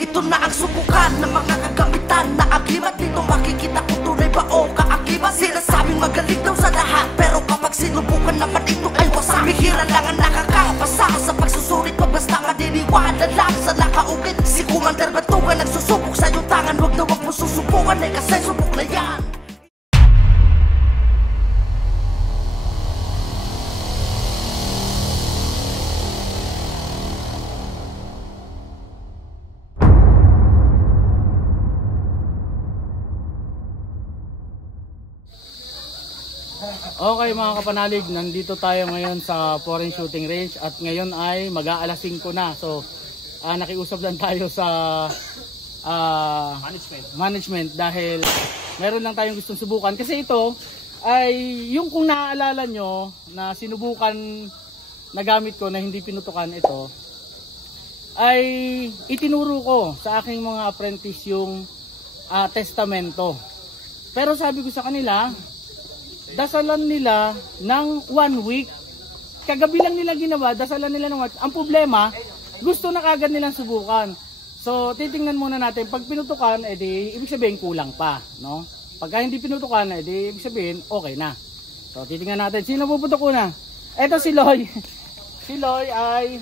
Ito na ang subukan ng mga kagamitan na agimat. Dito makikita kung tunay ba o kaagimat. Sinasabing magaling daw sa lahat, pero kapag sinubukan naman ito ay wasak. Bihira lang ang nakakapasa sa pagsusulit mo, basta madiniwala lang sa nakaukit. Si Commander Batugan nagsusubok sa iyong tangan. Huwag na huwag mo susubukan ay kasi subok na yan. Okay mga kapanalig, nandito tayo ngayon sa foreign shooting range at ngayon ay mag-aalas 5 na. So nakiusap lang tayo sa management dahil meron lang tayong gustong subukan. Kasi ito ay yung kung naaalala nyo na sinubukan na gamit ko na hindi pinutukan, ito ay itinuro ko sa aking mga apprentice yung testamento. Pero sabi ko sa kanila, dasalan nila ng 1 week. Kagabi lang nila ginawa, dasalan nila ng 1 week. Ang problema, gusto na kagad nilang subukan. So, titingnan muna natin. Pag pinutukan, edi, ibig sabihin kulang pa. No? Pagka hindi pinutukan, edi, ibig sabihin, okay na. So, titingnan natin. Sino puputok ko na? Eto si Loy. Si Loy ay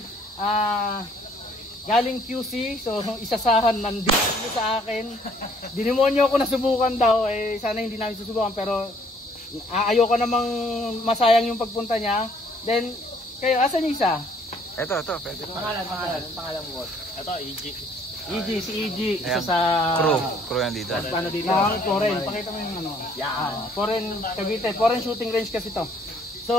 galing QC. So, isasahan nandito sa akin. Dinimonyo ko na subukan daw. Eh, sana hindi namin susubukan. Pero, ayoko namang masayang yung pagpunta niya. Then, kayo, asan yung isa? Ito, pwede. Pangalan mo. Ito, EG. EG, si EG. Isa Ayan. sa... Crew yan dito. Paano dito? Foreign. Pakita mo yung ano. Foreign, Cavite. Foreign shooting range kasi to. So,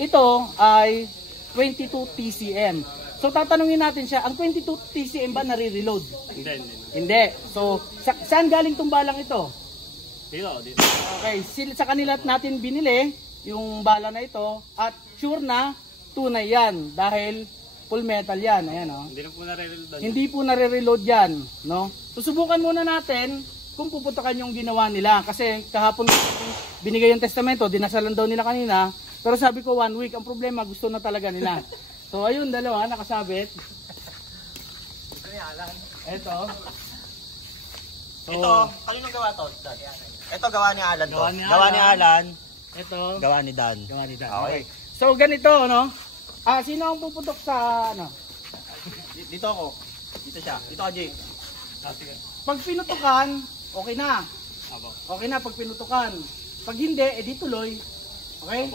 ito ay 22 TCM. So, tatanungin natin siya, ang 22 TCM ba nare-reload? Hindi. So, saan galing tong balang ito? Dito. Okay, sa kanila natin binili yung bala na ito at sure na tunay yan dahil full metal yan. Ayan, oh. Hindi po nare-reload yan, no? Susubukan muna natin kung puputukan yung ginawa nila kasi kahapon binigay yung testamento, dinasalan daw nila kanina, pero sabi ko 1 week. Ang problema, gusto na talaga nila. So ayun, dalawa nakasabit. Ito. So, ito, kanino gawa to? Ito gawa ni Alan to. Gawa ni Alan. Ito. Gawa ni Dan. Gawa ni Dan. Okay. So ganito, no? Sino ang puputok sa ano? Dito ako. Dito siya. Dito ka, Jake. Pag pinutukan, okay na. Okay na pag pinutukan. Pag hindi, edi tuloy. Okay?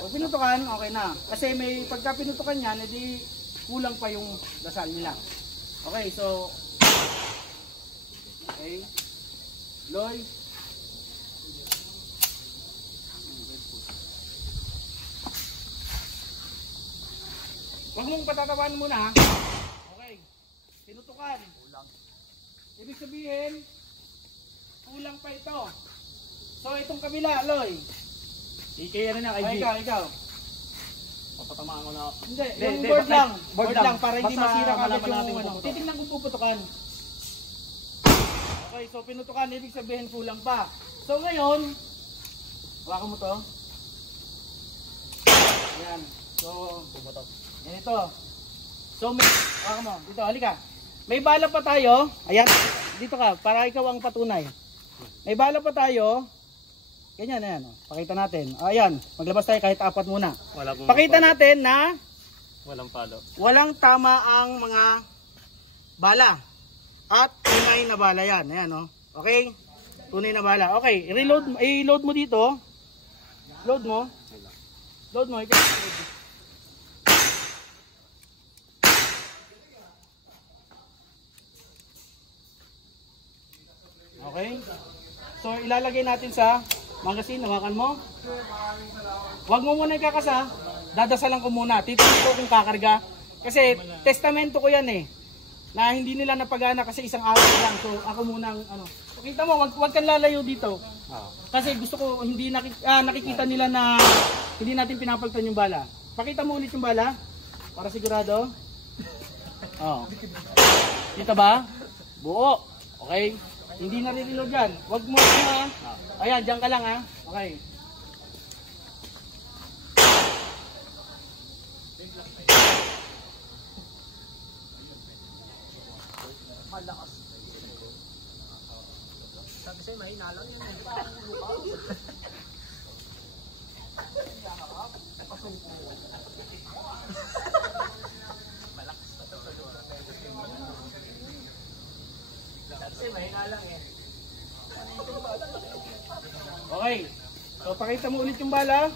Pag pinutukan, okay na. Kasi may pagka pinutukan yan, edi kulang pa yung dasal nila. Okay, so okay. Loy. Huwag mong patatawan muna. Okay. Pinutukan. Kulang. Ibig sabihin, kulang pa ito. So, itong kabila, Loy. Ikaw na, ikaw. Papatamaan ko na. Hindi, yung board lang. Board lang, para hindi masira kagad yung ano. Titignan kung puputukan. Okay, so pinutukan, ibig sabihin kulang pa. So, ngayon, hawakan mo to. Ayan. So, puputok. Ganito. So, hawakan mo. Dito, halika. May bala pa tayo. Ayan, dito ka, para ikaw ang patunay. May bala pa tayo. Ganyan, ayan. Pakita natin. Ayan, maglabas tayo kahit 4 muna. Pakita natin na walang palo. Walang tama ang mga bala. At tunay na bala yan. Ayan, oh. Okay? Tunay na bala. Okay, i-load mo dito. Load mo. Load mo. Okay? So, ilalagay natin sa magazine. Hawakan mo. Huwag mo muna ikakasa. Dadasalan ko muna. Titignan ko kung kakarga. Kasi, testamento ko yan eh. Na hindi nila napagana kasi isang araw lang. So, ako muna ano. Pakita mo, wag kang lalayo dito. Kasi gusto ko, hindi nakikita nila na hindi natin pinapalitan yung bala. Pakita mo ulit yung bala. Para sigurado. Oh. Kita ba? Buo. Okay? Hindi nare-reload yan. Wag mo na. Ayan, dyan ka lang ha. Okay. Sabi sa'yo, mahina lang yun. Okay. So pakita mo ulit yung bala.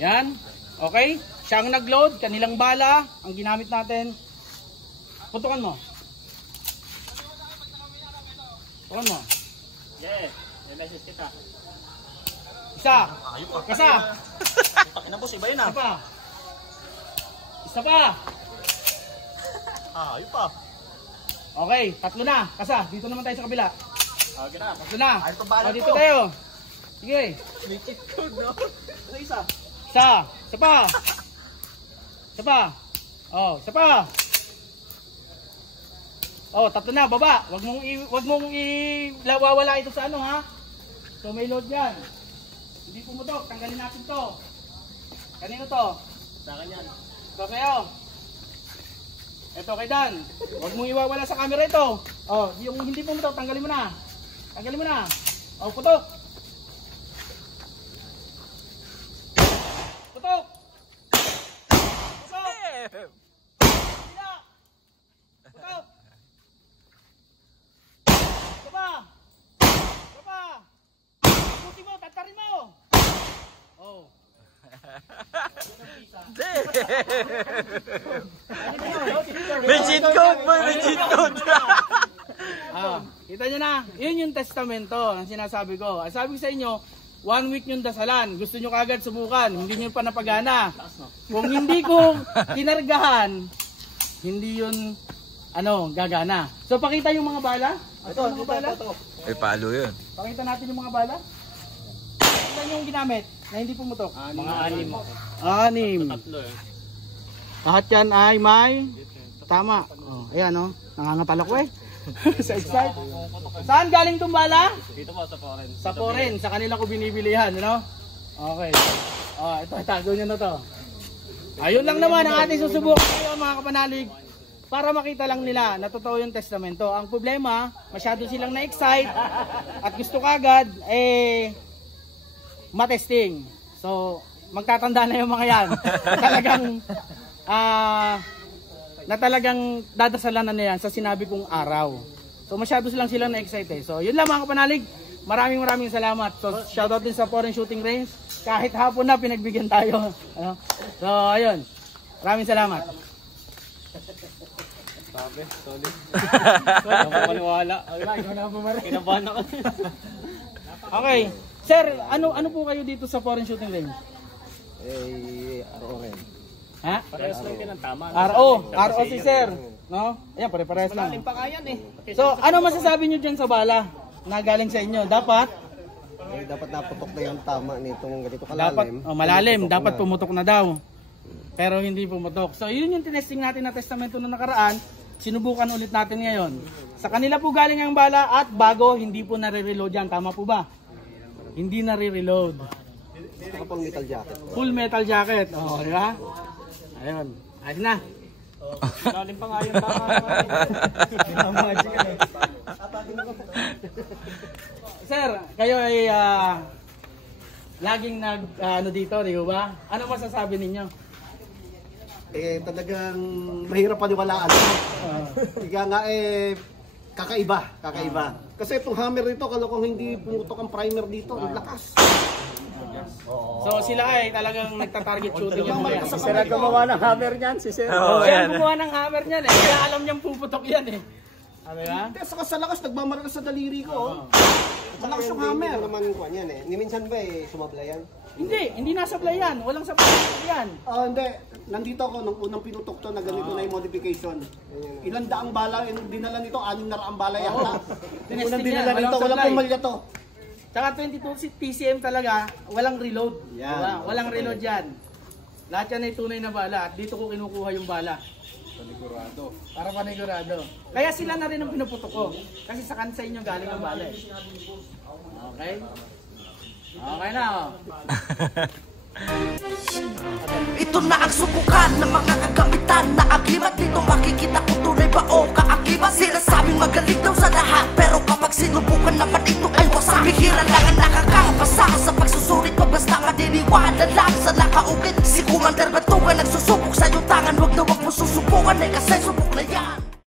Yan. Okay. Siya ang nag-load. Kanilang bala ang ginamit natin. Putukan mo. Putukan mo. Yes. May message kita. Isa. Kasa. Putang ina boss, iba yun Isa pa. Isa pa. Ayun pa. Okay. Tatlo na. Kasa. Dito naman tayo sa kabila. Okay na. Tatlo na. Ay, ito bala O, dito to. tayo. Sige. May cheat code, no? Ano isa? Isa. Isa pa. Isa pa. Oh, isa pa. Oh, tatlo na, baba. Wag mong wawala ito sa ano, ha? So may load 'yan. Hindi pumutok, tanggalin natin 'to. Kanino 'to? Sa akin yan. Ito kayo. Ito kay Dan. Wag mong iwawala sa camera ito. Oh, yung hindi pumutok, tanggalin mo na. Tanggalin mo na. Oh, putok. Putok. Putok. Hila. Putok. Baba. Baba. Puti mo, tatarin mo. Oh. May cheat code boy, may cheat code. Kita nyo na, yun yung testamento ang sinasabi ko. Ang sabi ko sa inyo, 1 week yung dasalan. Gusto nyo kagad subukan, hindi nyo pa napagana. Kung hindi ko kinargahan, hindi yun gagana. So pakita yung mga bala. Ito yung mga bala. May palo yun. Pakita natin yung mga bala. Ilan yung ginamit na hindi pumutok? Mga anim. 6. Tatlo eh. Lahat yan ay may tama. Oh, ayan nangangatala ko eh. Sa excite. Saan galing tong bala? Dito po sa foreign. Sa foreign, sa kanila ko binibilihan, Okay. Oh, ito tago niyo na to. Ayun lang naman ang ating susubukan ngayon mga kapanalig para makita lang nila na totoo yung testamento. Ang problema, masyado silang na-excite at gusto kagad matesting. So, magtatanda na yung mga yan. Na talagang dadasalan na yan sa sinabi kong araw. So masyado silang na-excite. So yun lang mga kapanalig. Maraming salamat. So shoutout din sa Foreign Shooting Range. Kahit hapon na pinagbigyan tayo. So ayun. Maraming salamat. Sabi, solid. Hindi ako maniwala. Kinabahan ako. Okay. Sir, ano po kayo dito sa Foreign Shooting Range? RO rin. Ha? Parehas lang din ang tama. RO si sir. No? Ayan, pare-parehas lang. Malalim pa kaya eh. So, ano masasabi nyo dyan sa bala na galing sa inyo? Dapat Naputok na yung tama nitong ganito dapat kalalim. malalim, dapat pumutok na daw. Pero hindi pumutok. So, yun yung tinesting natin na testamento na nakaraan. Sinubukan ulit natin ngayon. Sa kanila po galing ang bala at bago, hindi po nare-reload yan. Tama po ba? Hindi nare-reload. Saka pang metal jacket. Full metal jacket. Oh, di ba? Ayun. Ayos na. Malalim pa nga yung tama. Sir, kayo ay laging dito, di ba? Ano masasabi ninyo? Talagang mahirap paniwalaan. Ika nga kakaiba. Kasi itong hammer dito, kung hindi pumutok ang primer dito, ang lakas. So sila ay talagang nagta-target shooting yan. Si Sir ang gumawa ng hammer niyan, si Sir. Siya ang gumawa ng hammer niyan eh. Kaya alam niyang puputok yan eh. Ano ba? Hindi, saka sa lakas, nagmamalakas sa daliri ko. Malakas yung hammer. Hindi naman kuha yan eh. Minsan ba sumabla yan? Hindi nasablay yan. Walang sablay yan. Hindi. Nandito ako nung unang pinutok to na ganito na yung modification. Ilang daang bala, dinala nito, 600 bala yata. Unang dinala nito, walang pumalya to. Tsaka 22 TCM talaga, walang reload. Yan. Diba? Walang reload yan. Lahat yan ay tunay na bala at dito ko kinukuha yung bala. Para panigurado. Kaya sila na rin ang pinuputok ko. Kasi sa kansa inyo galing ang bala eh. Okay? Okay na oh. Ito na ang subukan ng mga kagamitan na agimat. Dito makikita kung tunay ba o kaakibat. kaugit. Si Commander Batugan nagsusubok sa iyong tangan. Wag na wag mo susubukan, eh kasi subok